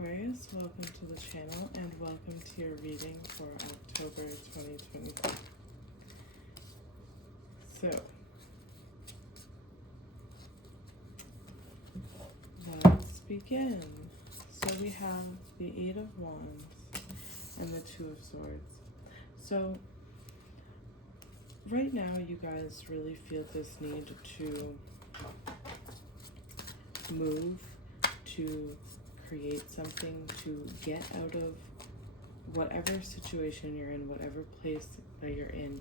Aquarius, welcome to the channel and welcome to your reading for October 2024. So, let's begin. So we have the Eight of Wands and the Two of Swords. So, right now you guys really feel this need to move, to create something, to get out of whatever situation you're in, whatever place that you're in.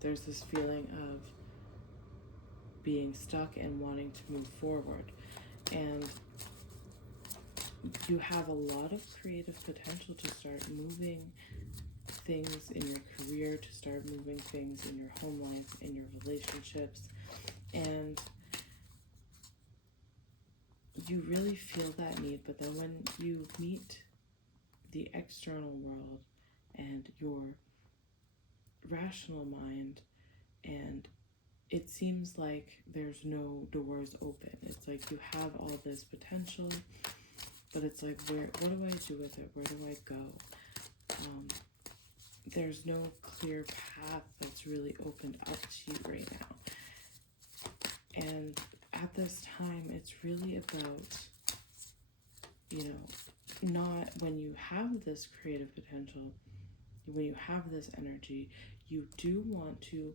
There's this feeling of being stuck and wanting to move forward. And you have a lot of creative potential to start moving things in your career, to start moving things in your home life, in your relationships. And you really feel that need, but then when you meet the external world and your rational mind, and it seems like there's no doors open. It's like you have all this potential, but it's like, what do I do with it? Where do I go? There's no clear path that's really opened up to you right now. And at this time, it's really about, not when you have this creative potential, when you have this energy, you do want to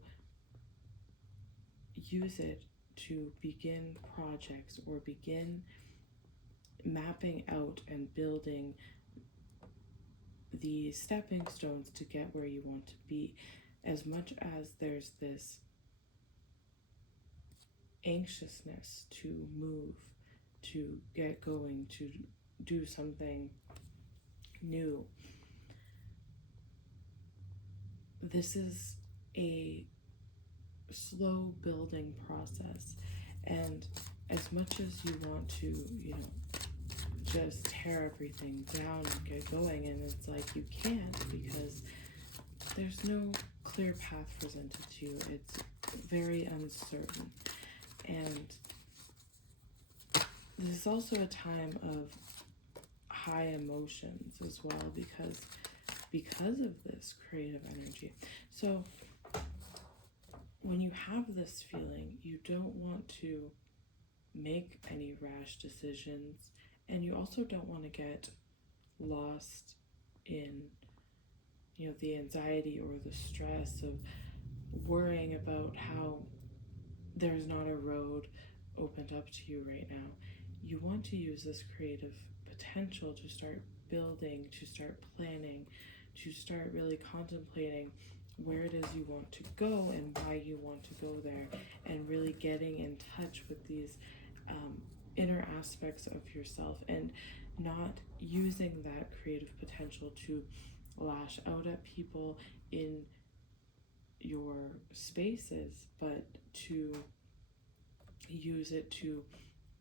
use it to begin projects or begin mapping out and building the stepping stones to get where you want to be. As much as there's this anxiousness to move, to get going, to do something new, this is a slow building process. And as much as you want to, just tear everything down and get going, and it's like you can't, because there's no clear path presented to you. It's very uncertain. And this is also a time of high emotions as well, because of this creative energy. So when you have this feeling, you don't want to make any rash decisions, and you also don't want to get lost in, the anxiety or the stress of worrying about how there's not a road opened up to you right now. You want to use this creative potential to start building, to start planning, to start really contemplating where it is you want to go and why you want to go there, and really getting in touch with these inner aspects of yourself, and not using that creative potential to lash out at people in your spaces, but to use it to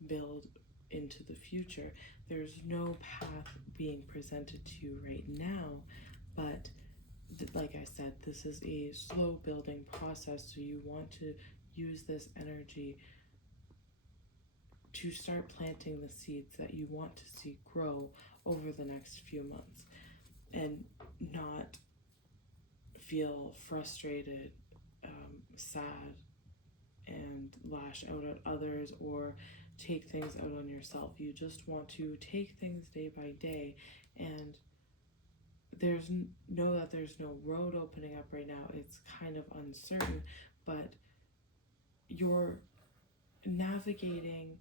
build into the future. There's no path being presented to you right now, but like I said, this is a slow building process, so you want to use this energy to start planting the seeds that you want to see grow over the next few months, and not feel frustrated, sad, and lash out at others or take things out on yourself. You just want to take things day by day, and there's no road opening up right now. It's kind of uncertain, but you're navigating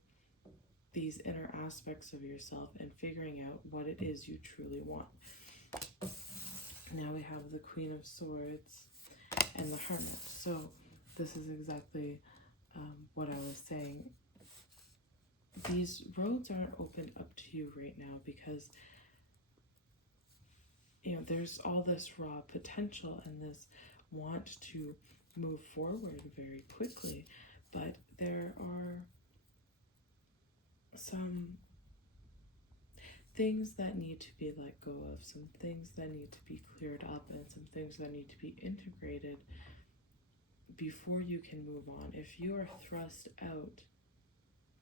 these inner aspects of yourself and figuring out what it is you truly want. Now we have the Queen of Swords and the Hermit. So this is exactly what I was saying. These roads aren't opened up to you right now because there's all this raw potential and this want to move forward very quickly, but there are some things that need to be let go of, some things that need to be cleared up, and some things that need to be integrated before you can move on. If you are thrust out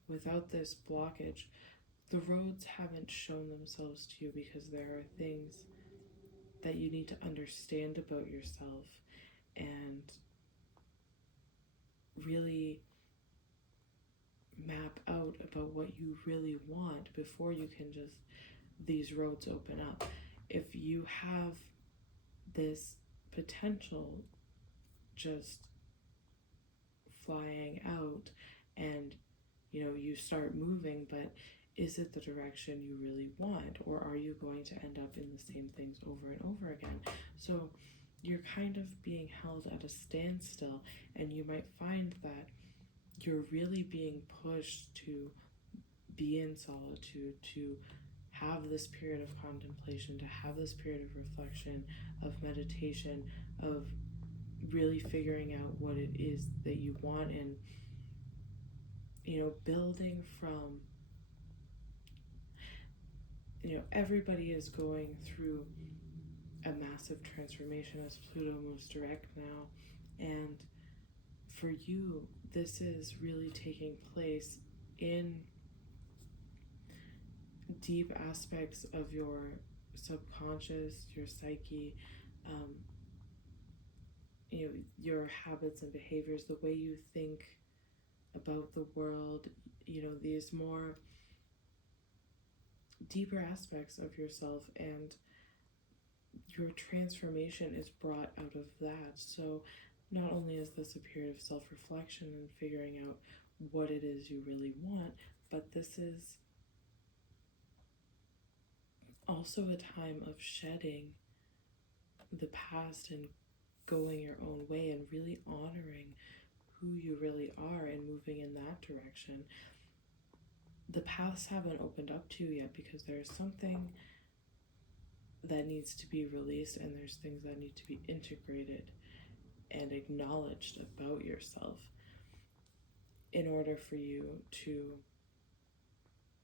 without this blockage, the roads haven't shown themselves to you because there are things that you need to understand about yourself and really map out about what you really want before you can just these roads open up. If you have this potential just flying out and you start moving, but is it the direction you really want, or are you going to end up in the same things over and over again? So you're kind of being held at a standstill, and you might find that you're really being pushed to be in solitude, to have this period of contemplation, to have this period of reflection, of meditation, of really figuring out what it is that you want, and building from everybody is going through a massive transformation as Pluto moves direct now, and for you this is really taking place in deep aspects of your subconscious, your psyche, your habits and behaviors, the way you think about the world, these more deeper aspects of yourself, and your transformation is brought out of that. So not only is this a period of self-reflection and figuring out what it is you really want, but this is also a time of shedding the past and going your own way and really honoring who you really are and moving in that direction. The paths haven't opened up to you yet because there's something that needs to be released, and there's things that need to be integrated and acknowledged about yourself in order for you to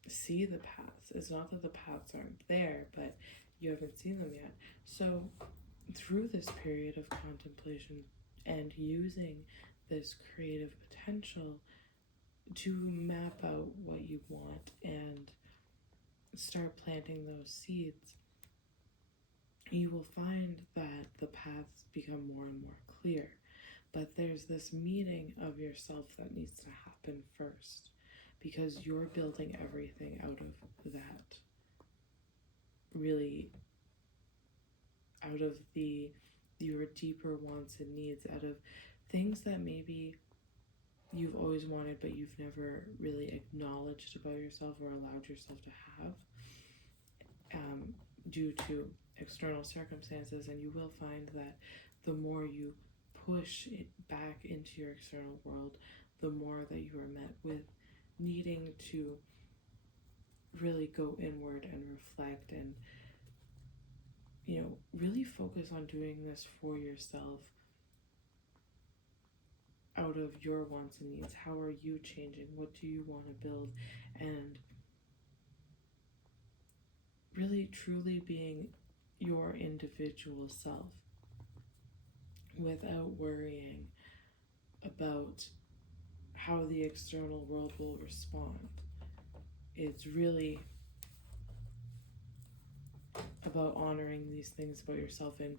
see the paths. It's not that the paths aren't there, but you haven't seen them yet. So through this period of contemplation and using this creative potential to map out what you want and start planting those seeds, you will find that the paths become more and more clear. But there's this meeting of yourself that needs to happen first, because you're building everything out of that, really out of your deeper wants and needs, out of things that maybe you've always wanted but you've never really acknowledged about yourself or allowed yourself to have due to external circumstances. And you will find that the more you push it back into your external world, the more that you are met with needing to really go inward and reflect and really focus on doing this for yourself out of your wants and needs. How are you changing? What do you want to build? And really truly being your individual self without worrying about how the external world will respond. It's really about honoring these things about yourself and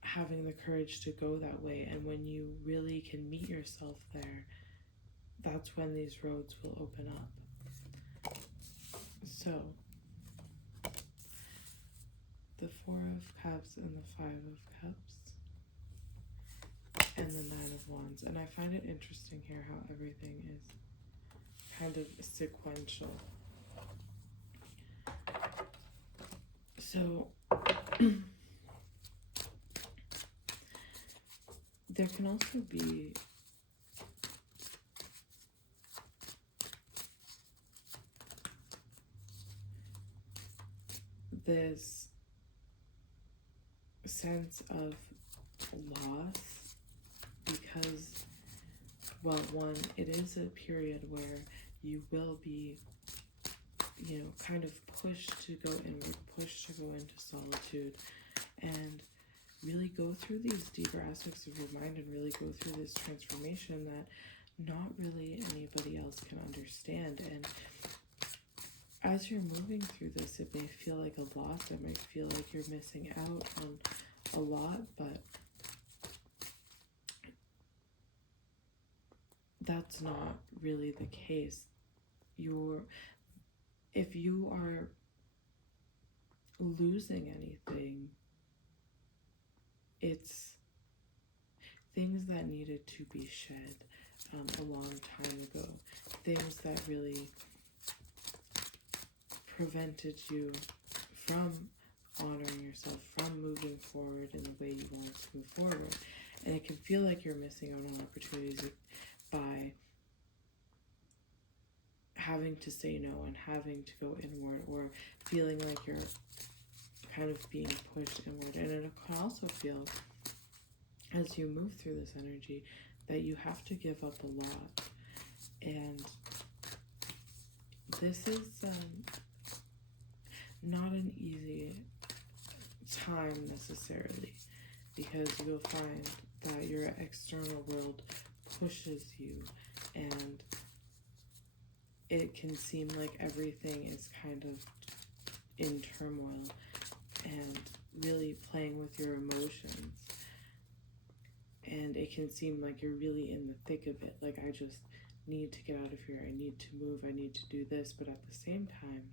having the courage to go that way. And when you really can meet yourself there, that's when these roads will open up. So the 4 of Cups and the 5 of Cups and the 9 of Wands. And I find it interesting here how everything is kind of sequential. So there can also be this sense of loss because, well, one, it is a period where you will be, kind of pushed to go inward, pushed to go into solitude, and really go through these deeper aspects of your mind and really go through this transformation that not really anybody else can understand. And as you're moving through this, it may feel like a loss. It might feel like you're missing out on a lot, but that's not really the case. If you are losing anything, it's things that needed to be shed a long time ago, things that really prevented you from honoring yourself, from moving forward in the way you wanted to move forward. And it can feel like you're missing out on opportunities by having to say no and having to go inward, or feeling like you're kind of being pushed inward. And it can also feel, as you move through this energy, that you have to give up a lot. And this is not an easy time necessarily, because you'll find that your external world pushes you, and it can seem like everything is kind of in turmoil and really playing with your emotions. And it can seem like you're really in the thick of it. Like, I just need to get out of here. I need to move. I need to do this. But at the same time,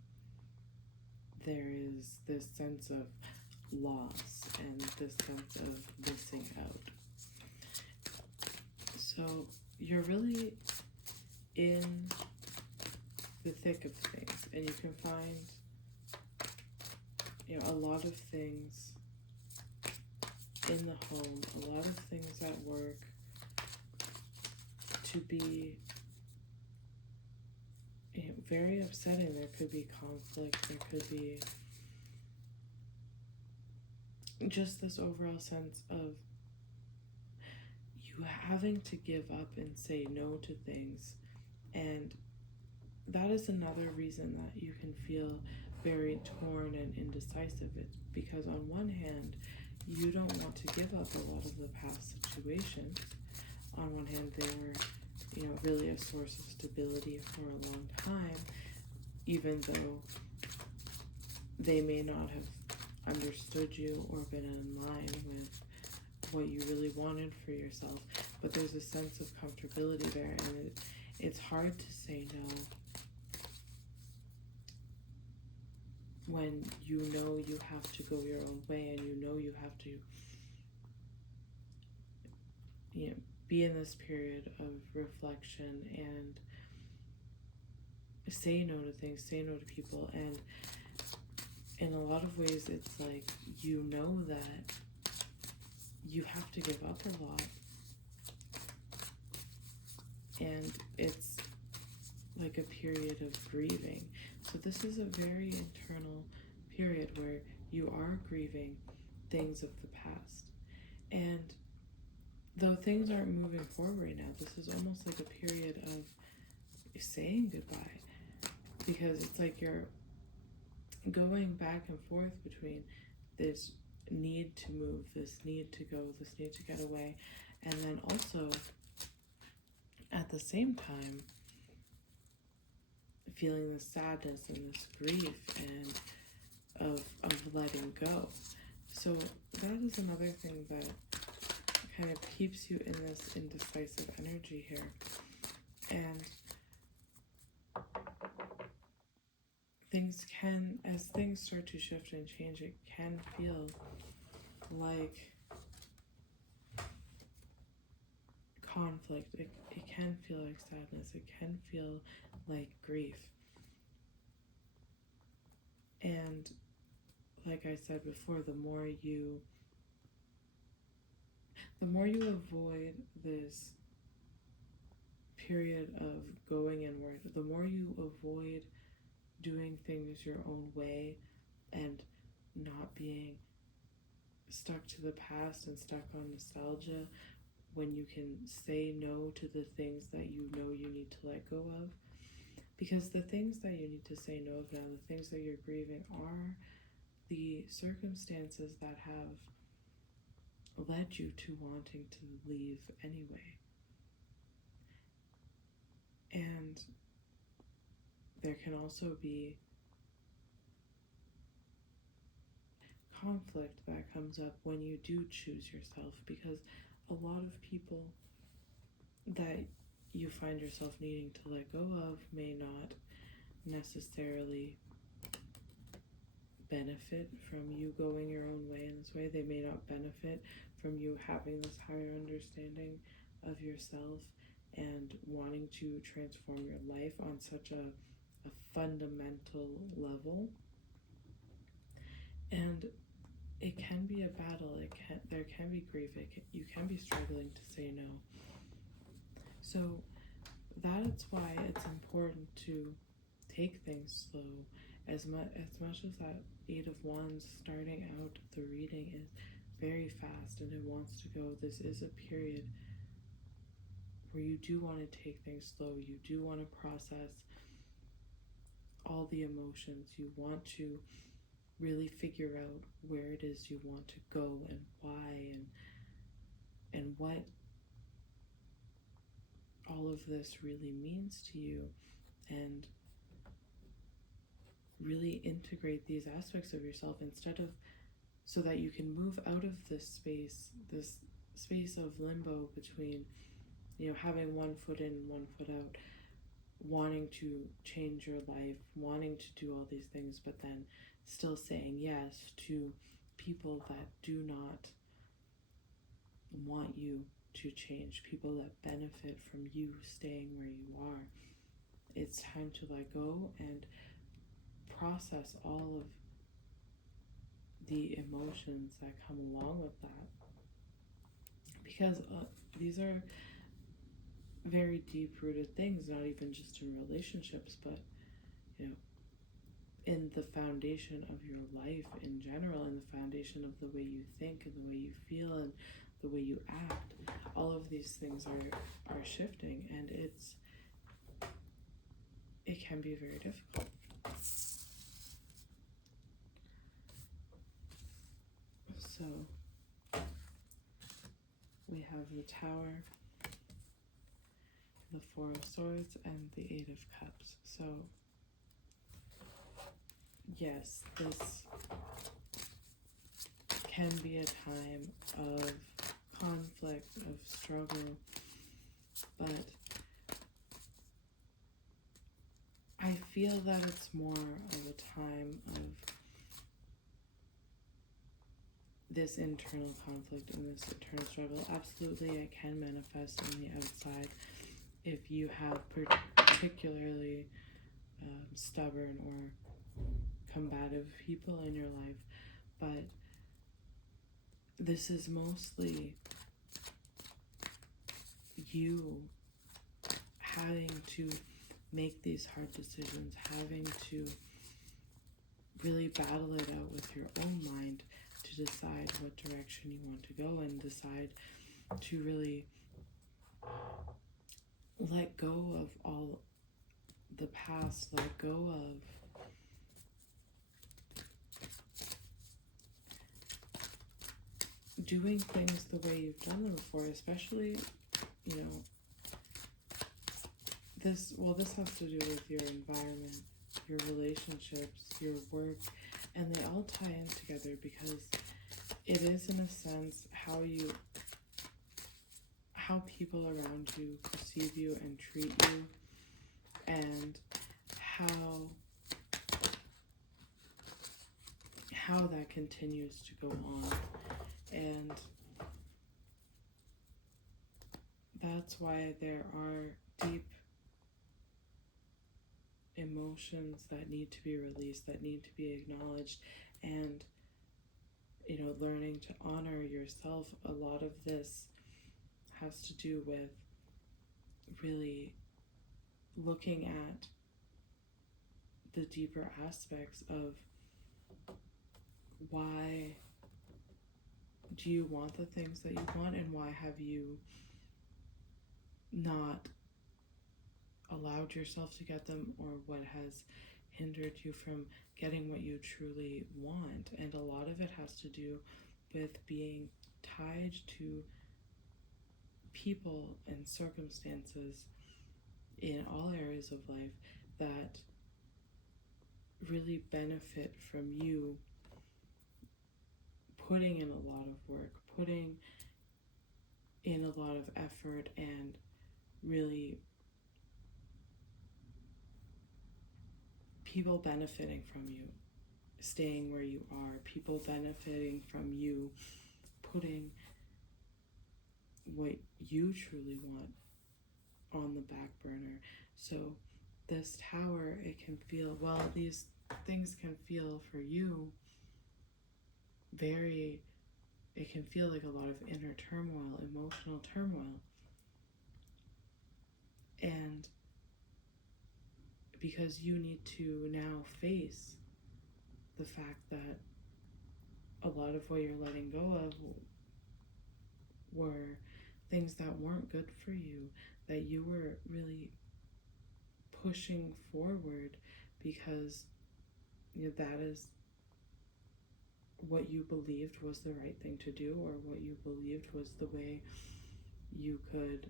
there is this sense of loss and this sense of missing out. So you're really in the thick of things, and you can find, a lot of things in the home, a lot of things at work to be very upsetting. There could be conflict, there could be just this overall sense of you having to give up and say no to things. And that is another reason that you can feel very torn and indecisive, because on one hand, you don't want to give up a lot of the past situations. On one hand, they were, really a source of stability for a long time, even though they may not have understood you or been in line with what you really wanted for yourself. But there's a sense of comfortability there, and it's hard to say no when you know you have to go your own way, and you have to be in this period of reflection and say no to things, say no to people. And in a lot of ways, it's like that you have to give up a lot, and it's like a period of grieving. So this is a very internal period where you are grieving things of the past. And though things aren't moving forward right now, this is almost like a period of saying goodbye, because it's like you're going back and forth between this need to move, this need to go, this need to get away, and then also at the same time feeling this sadness and this grief and of letting go. So that is another thing that kind of keeps you in this indecisive energy here. And as things start to shift and change, it can feel like conflict. It can feel like sadness. It can feel like grief. And like I said before, the more you avoid this period of going inward, the more you avoid doing things your own way and not being stuck to the past and stuck on nostalgia, when you can say no to the things that you need to let go of. Because the things that you need to say no of now, the things that you're grieving, are the circumstances that have led you to wanting to leave anyway. And there can also be conflict that comes up when you do choose yourself, because a lot of people that you find yourself needing to let go of may not necessarily benefit from you going your own way in this way. They may not benefit from you having this higher understanding of yourself and wanting to transform your life on such a fundamental level. And it can be a battle. There can be grief. You can be struggling to say no. So that's why it's important to take things slow. As much as that Eight of Wands starting out the reading is very fast and it wants to go, this is a period where you do want to take things slow. You do want to process all the emotions. You want to really figure out where it is you want to go and why, and what all of this really means to you, and really integrate these aspects of yourself so that you can move out of this space of limbo between, having one foot in, one foot out, wanting to change your life, wanting to do all these things, but then still saying yes to people that do not want you to change, people that benefit from you staying where you are. It's time to let go and process all of the emotions that come along with that, because these are very deep-rooted things, not even just in relationships, but in the foundation of your life in general, in the foundation of the way you think and the way you feel and the way you act. All of these things are shifting, and it can be very difficult. So we have the Tower, the Four of Swords, and the Eight of Cups. So yes, this can be a time of conflict, of struggle, but I feel that it's more of a time of this internal conflict and this internal struggle. Absolutely, it can manifest on the outside if you have particularly stubborn or combative people in your life, but this is mostly you having to make these hard decisions, having to really battle it out with your own mind to decide what direction you want to go, and decide to really let go of all the past, let go of doing things the way you've done them before, especially, this has to do with your environment, your relationships, your work, and they all tie in together, because it is, in a sense, how people around you perceive you and treat you, and how that continues to go on. And that's why there are deep emotions that need to be released, that need to be acknowledged, and learning to honor yourself. A lot of this has to do with really looking at the deeper aspects of why do you want the things that you want, and why have you not allowed yourself to get them, or what has hindered you from getting what you truly want. And a lot of it has to do with being tied to people and circumstances in all areas of life that really benefit from you putting in a lot of work, putting in a lot of effort, and really people benefiting from you staying where you are, people benefiting from you putting what you truly want on the back burner. So this tower, it can feel, well, these things can feel for you very, it can feel like a lot of inner turmoil, emotional turmoil. And because you need to now face the fact that a lot of what you're letting go of were things that weren't good for you, that you were really pushing forward because that is what you believed was the right thing to do, or what you believed was the way you could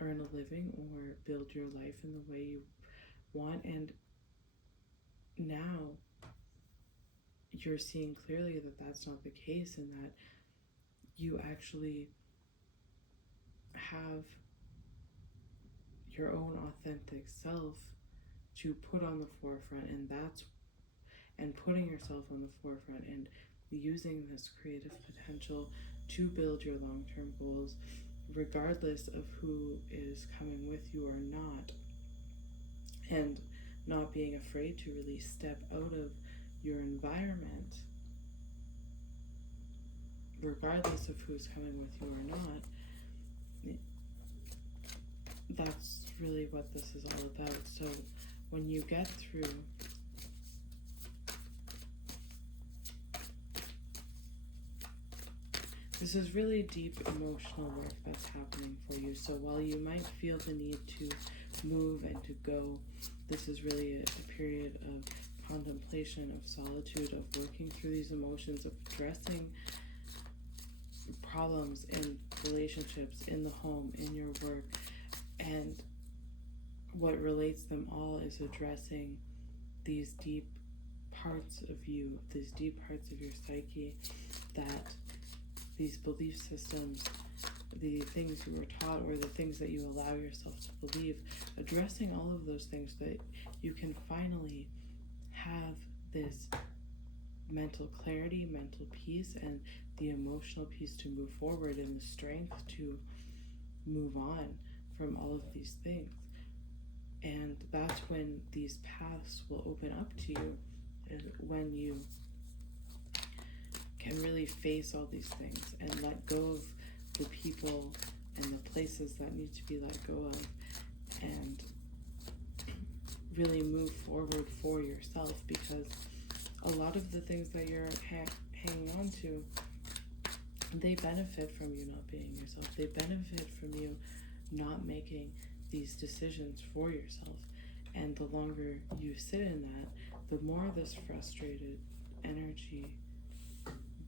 earn a living or build your life in the way you want. And now you're seeing clearly that that's not the case, and that you actually have your own authentic self to put on the forefront, and putting yourself on the forefront and using this creative potential to build your long-term goals, regardless of who is coming with you or not, and not being afraid to really step out of your environment, regardless of who's coming with you or not. That's really what this is all about. So when you get through this is really deep emotional work that's happening for you. So while you might feel the need to move and to go, this is really a period of contemplation, of solitude, of working through these emotions, of addressing problems in relationships, in the home, in your work. And what relates them all is addressing these deep parts of you, these deep parts of your psyche, that these belief systems, the things you were taught, or the things that you allow yourself to believe, addressing all of those things, that you can finally have this mental clarity, mental peace, and the emotional peace to move forward, and the strength to move on from all of these things. And that's when these paths will open up to you, and when you can really face all these things and let go of the people and the places that need to be let go of, and really move forward for yourself, because a lot of the things that you're hanging on to, they benefit from you not being yourself. They benefit from you not making these decisions for yourself. And the longer you sit in that, the more this frustrated energy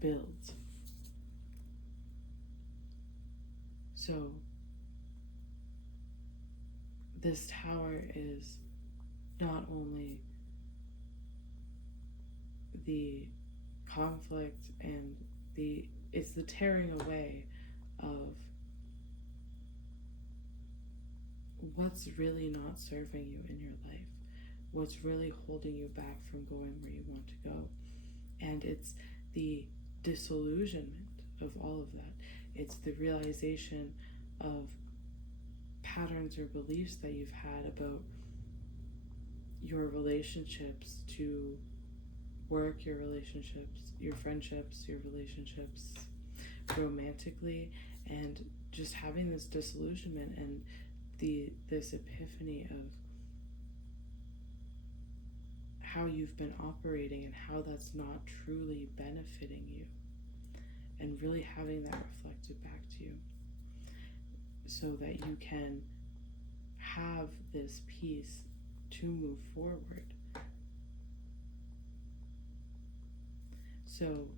builds. So this tower is not only the conflict and it's the tearing away of what's really not serving you in your life, what's really holding you back from going where you want to go. And it's the disillusionment of all of that. It's the realization of patterns or beliefs that you've had about your relationships to work, your relationships, your friendships, your relationships romantically, and just having this disillusionment and this epiphany of how you've been operating and how that's not truly benefiting you, and really having that reflected back to you, so that you can have this peace to move forward. So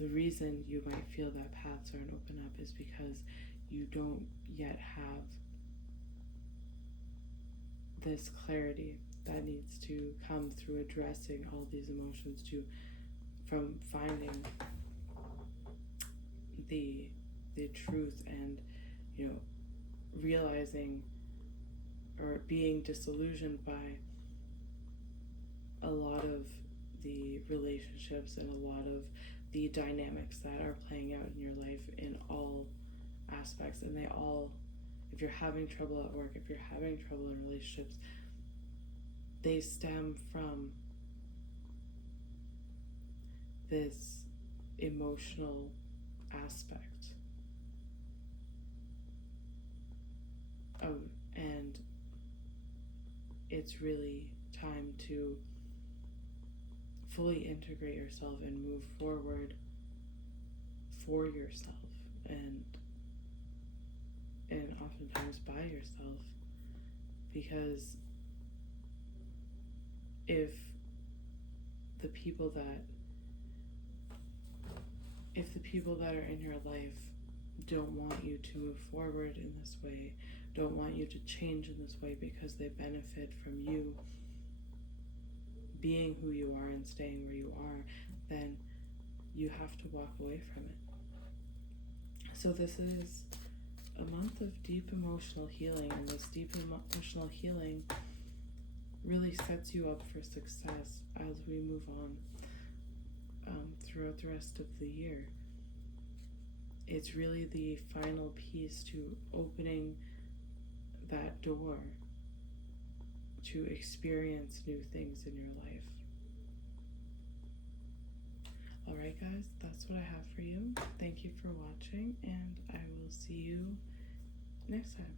the reason you might feel that paths aren't open up is because you don't yet have this clarity that needs to come through addressing all these emotions, to from finding the truth, and realizing or being disillusioned by a lot of the relationships and a lot of the dynamics that are playing out in your life in all aspects. And they all, if you're having trouble at work, if you're having trouble in relationships, they stem from this emotional aspect of, and it's really time to fully integrate yourself and move forward for yourself, and oftentimes by yourself, because if the people that are in your life don't want you to move forward in this way, don't want you to change in this way because they benefit from you being who you are and staying where you are, then you have to walk away from it. So this is a month of deep emotional healing, and this deep emotional healing really sets you up for success as we move on throughout the rest of the year. It's really the final piece to opening that door to experience new things in your life. Alright guys, that's what I have for you. Thank you for watching, and I will see you next time.